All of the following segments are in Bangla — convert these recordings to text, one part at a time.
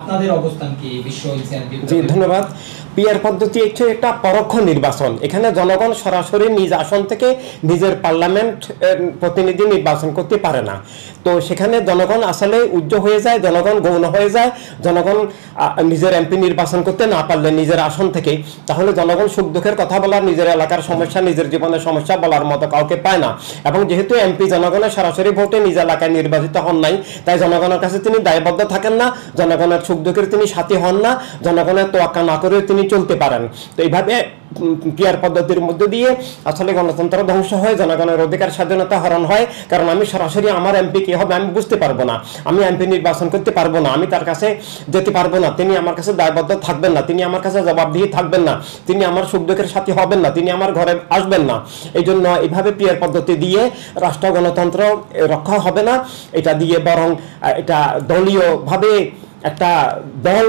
আপনাদের অবস্থান কি বিশ্ব ইনসান জি বিপ্লবে? ধন্যবাদ। পিআর পদ্ধতি হচ্ছে একটা পরোক্ষ নির্বাচন। এখানে জনগণ সরাসরি নিজ আসন থেকে নিজের পার্লামেন্ট প্রতিনিধি নির্বাচন করতে পারে না। তো সেখানে জনগণ আসলে উজ্জ্ব হয়ে যায়, জনগণ গৌণ হয়ে যায়। জনগণ নিজের এমপি নির্বাচন করতে না পারলে নিজের আসন থেকে, তাহলে জনগণ সুখ দুঃখের কথা বলার, নিজের এলাকার সমস্যা, নিজের জীবনের সমস্যা বলার মতো কাউকে পায় না। এবং যেহেতু এমপি জনগণের সরাসরি ভোটে নিজ এলাকায় নির্বাচিত হন নাই, তাই জনগণের কাছে তিনি দায়বদ্ধ থাকেন না, জনগণের সুখ দুঃখের তিনি সাথী হন না, জনগণের তোয়াক্কা না করে তিনি চলতে পারেন। তো এইভাবে পিআর পদ্ধতির মধ্যে দিয়ে আসলে গণতন্ত্র ধ্বংস হয়, জনগণের অধিকার স্বাধীনতা হরণ হয়। কারণ আমি সরাসরি আমার এমপি কে হবে আমি বুঝতে পারবো না, আমি এমপি নির্বাচন করতে পারবো না, আমি তার কাছে যেতে পারবো না, তিনি আমার কাছে দায়বদ্ধ থাকবেন না, তিনি আমার কাছে জবাবদিহি থাকবেন না, তিনি আমার সুখ দুঃখের সাথী হবেন না, তিনি আমার ঘরে আসবেন না। এই জন্য এইভাবে পিআর পদ্ধতি দিয়ে রাষ্ট্র গণতন্ত্র রক্ষা হবে না। এটা দিয়ে বরং এটা দলীয়ভাবে একটা দল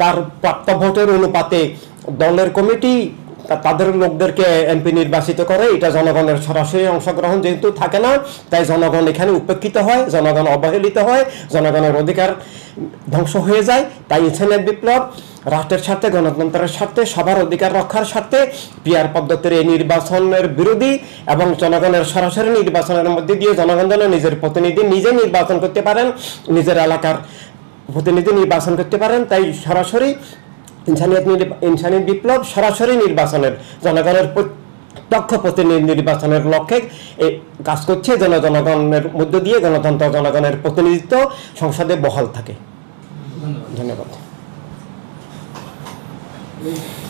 তার প্রাপ্ত ভোটের অনুপাতে দলের কমিটি তাদের লোকদেরকে এমপি নির্বাচিত করে। এটা জনগণের সরাসরি অংশগ্রহণ যেহেতু থাকে না, তাই জনগণ এখানে উপেক্ষিত হয়, জনগণ অবহেলিত হয়, জনগণের অধিকার ধ্বংস হয়ে যায়। তাই ইনসানিয়ত বিপ্লব রাষ্ট্রের স্বার্থে, গণতন্ত্রের স্বার্থে, সবার অধিকার রক্ষার স্বার্থে পিআর পদ্ধতির এই নির্বাচনের বিরোধী এবং জনগণের সরাসরি নির্বাচনের মধ্যে দিয়ে জনগণ যেন নিজের প্রতিনিধি নিজে নির্বাচন করতে পারেন, নিজের এলাকার প্রতিনিধি নির্বাচন করতে পারেন। তাই সরাসরি ইনসানিয়ত বিপ্লব সরাসরি নির্বাচনের, জনগণের প্রত্যক্ষ প্রতিনিধি নির্বাচনের লক্ষ্যে কাজ করছে, যেন জনগণের মধ্য দিয়ে গণতন্ত্র, জনগণের প্রতিনিধিত্ব সংসদে বহাল থাকে। ধন্যবাদ। ধন্যবাদ।